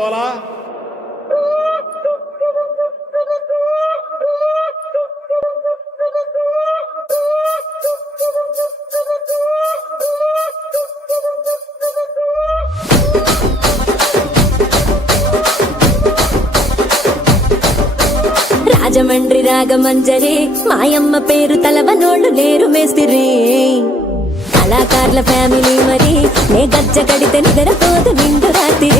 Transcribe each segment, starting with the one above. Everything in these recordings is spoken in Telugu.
పోలా. రాజమండ్రి రాగమంజరి మాయమ్మ పేరు తలవనోళ్ళు లేరు మేస్తిరి కళాకారుల ఫ్యామిలీ మరి నే గజ్జ కడితే నిద్రపోదు నిండు రాత్రి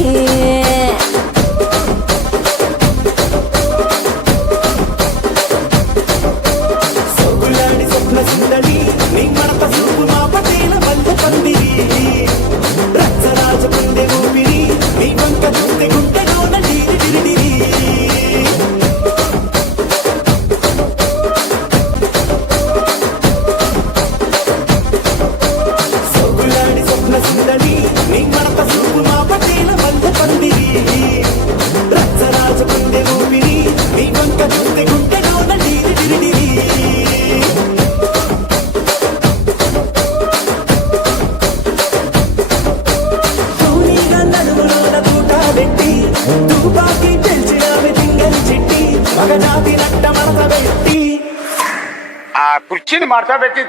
కుర్చీని మార్చబెట్టి